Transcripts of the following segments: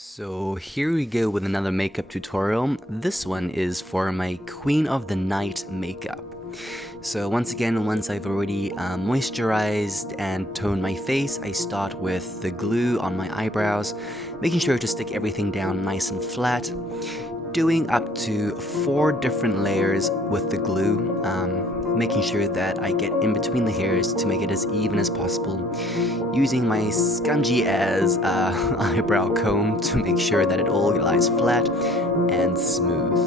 So here we go with another makeup tutorial. This one is for my Queen of the Night makeup. So once again, once I've already moisturized and toned my face, I start with the glue on my eyebrows, making sure to stick everything down nice and flat, doing up to 4 different layers with the glue, making sure that I get in between the hairs to make it as even as possible, using my scungy as eyebrow comb to make sure that it all lies flat and smooth.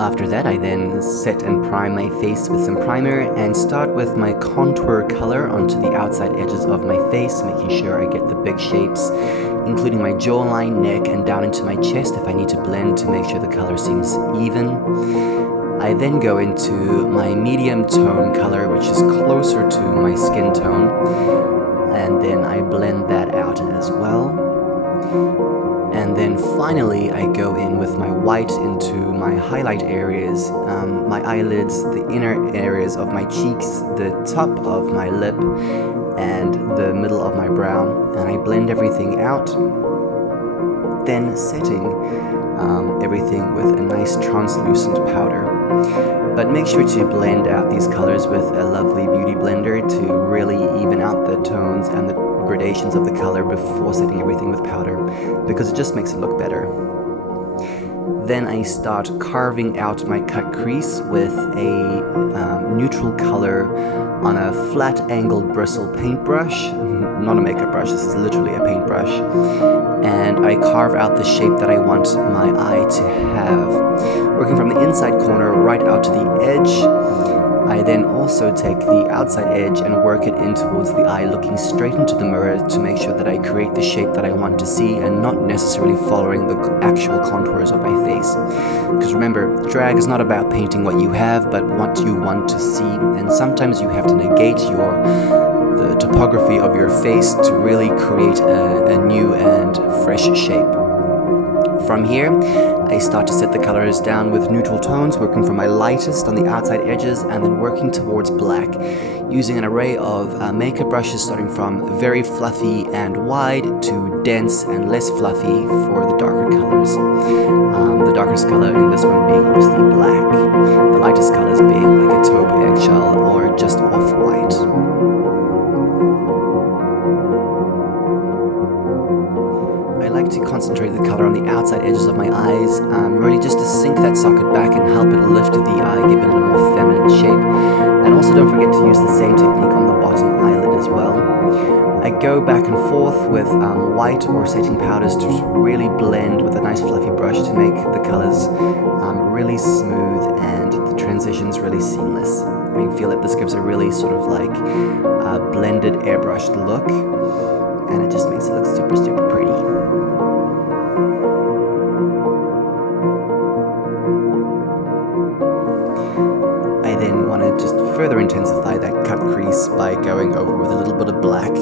After that, I then set and prime my face with some primer and start with my contour color onto the outside edges of my face, making sure I get the big shapes, including my jawline, neck, and down into my chest if I need to blend to make sure the color seems even. I then go into my medium tone color, which is closer to my skin tone, and then I blend that out as well. And then finally I go in with my white into my highlight areas, my eyelids, the inner areas of my cheeks, the top of my lip, and the middle of my brow. And I blend everything out, then setting everything with a nice translucent powder. But make sure to blend out these colors with a lovely beauty blender to really even out the tones and the gradations of the color before setting everything with powder, because it just makes it look better. Then I start carving out my cut crease with a neutral color on a flat angled bristle paintbrush, not a makeup brush, this is literally a paintbrush, and I carve out the shape that I want my eye to have, working from the inside corner right out to the edge. I then also take the outside edge and work it in towards the eye, looking straight into the mirror to make sure that I create the shape that I want to see and not necessarily following the actual contours of my face. Because remember, drag is not about painting what you have, but what you want to see, and sometimes you have to negate the topography of your face to really create a new and fresh shape. From here, I start to set the colors down with neutral tones, working from my lightest on the outside edges and then working towards black, using an array of makeup brushes starting from very fluffy and wide to dense and less fluffy for the darker colors. The darkest color in this one being obviously black, the lightest colors being like a taupe eggshell or just off-white. I like to concentrate the color on the outside edges of my eyes, really just to sink that socket back and help it lift the eye, give it a more feminine shape. And also don't forget to use the same technique on the bottom eyelid as well. I go back and forth with white or setting powders to really blend with a nice fluffy brush to make the colors really smooth and the transitions really seamless. I feel that this gives a really sort of like blended airbrushed look, and it just makes it look super, super pretty. I then want to just further intensify that cut crease by going over with a little bit of black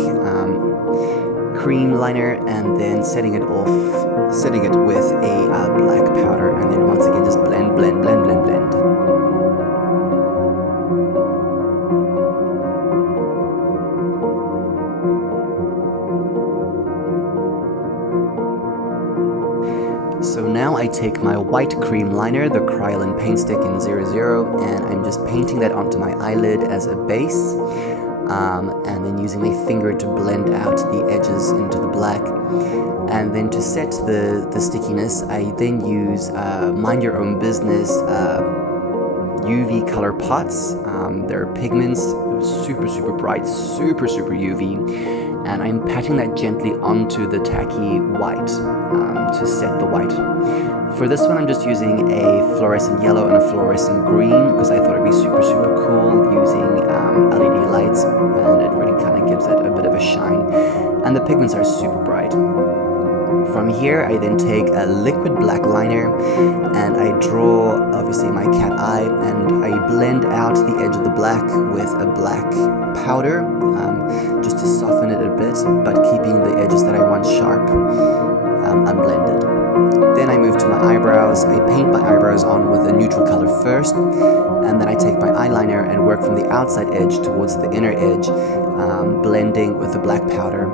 cream liner and then setting it with a black powder, and then once again just blend, blend, blend, blend, blend. So now I take my white cream liner, the Kryolan paint stick in 00, and I'm just painting that onto my eyelid as a base, and then using my finger to blend out the edges into the black. And then to set the stickiness, I then use Mind Your Own Business UV color pots. They're pigments, super, super bright, super, super UV. And I'm patting that gently onto the tacky white to set the white. For this one, I'm just using a fluorescent yellow and a fluorescent green because I thought it'd be super, super cool using LED lights, and it really kind of gives it a bit of a shine. And the pigments are super bright. From here, I then take a liquid black liner and I draw, obviously, my cat eye, and I blend out the edge of the black with a black powder, just to soften it a bit, but keeping the edges that I want sharp, unblended. Then I move to my eyebrows. I paint my eyebrows on with a neutral color first, and then I take my eyeliner and work from the outside edge towards the inner edge, blending with the black powder.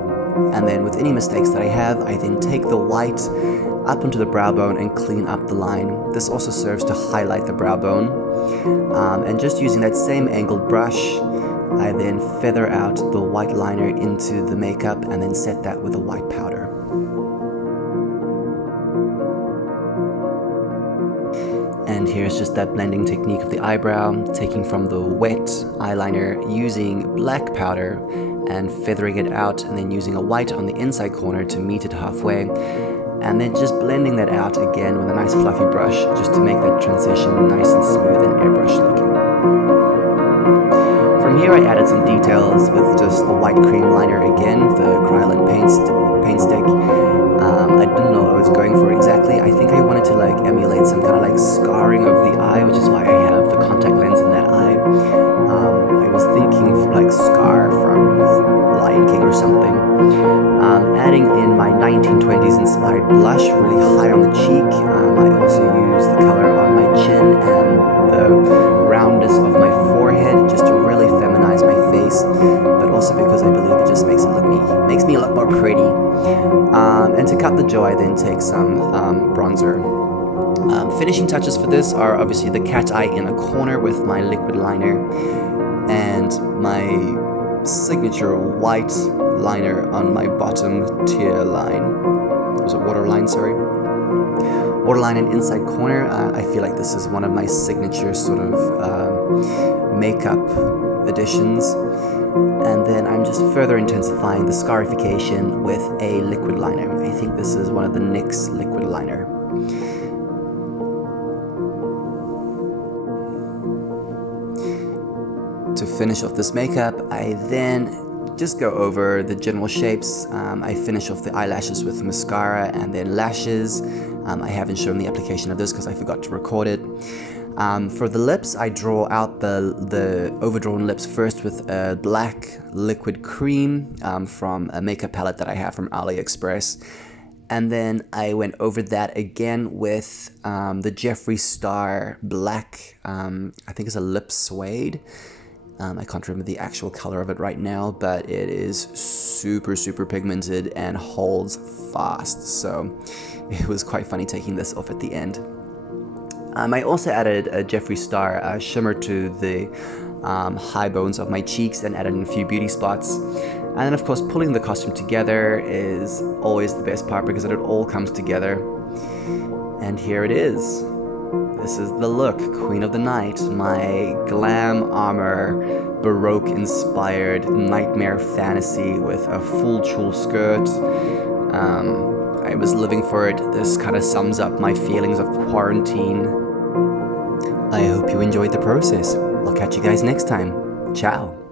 And then with any mistakes that I have, I then take the white up onto the brow bone and clean up the line. This also serves to highlight the brow bone. And just using that same angled brush, I then feather out the white liner into the makeup and then set that with a white powder. And here's just that blending technique of the eyebrow, taking from the wet eyeliner, using black powder and feathering it out, and then using a white on the inside corner to meet it halfway, and then just blending that out again with a nice fluffy brush just to make that transition nice and smooth and airbrush looking. From here I added some details with just the white cream liner again, the Kryolan paint stick. I didn't know what I was going for exactly. I think I wanted to like emulate some kind of like scarring of the eye, which is why I have the contact lens in that eye. I was thinking like Scar from Lion King or something. Adding in my 1920s inspired blush really high on the cheek. I also used the color on my chin and the roundness of my forehead just to really feminize my face, but also because I believe it just makes me look more pretty. And to cut the jaw, I then take some bronzer. Finishing touches for this are obviously the cat eye in a corner with my liquid liner and my signature white liner on my bottom tear line. Was it waterline, sorry? Waterline and inside corner. I feel like this is one of my signature sort of makeup additions. And then I'm just further intensifying the scarification with a liquid liner. I think this is one of the NYX liquid liner. To finish off this makeup, I then just go over the general shapes. I finish off the eyelashes with mascara and then lashes. I haven't shown the application of this because I forgot to record it. For the lips, I draw out the overdrawn lips first with a black liquid cream from a makeup palette that I have from AliExpress. And then I went over that again with the Jeffree Star black, I think it's a lip suede. I can't remember the actual color of it right now, but it is super, super pigmented and holds fast. So it was quite funny taking this off at the end. I also added a Jeffree Star shimmer to the high bones of my cheeks and added in a few beauty spots. And then of course pulling the costume together is always the best part because it all comes together. And here it is. This is the look, Queen of the Night, my glam armor, Baroque inspired nightmare fantasy with a full tulle skirt. I was living for it. This kind of sums up my feelings of quarantine. I hope you enjoyed the process. I'll catch you guys next time. Ciao.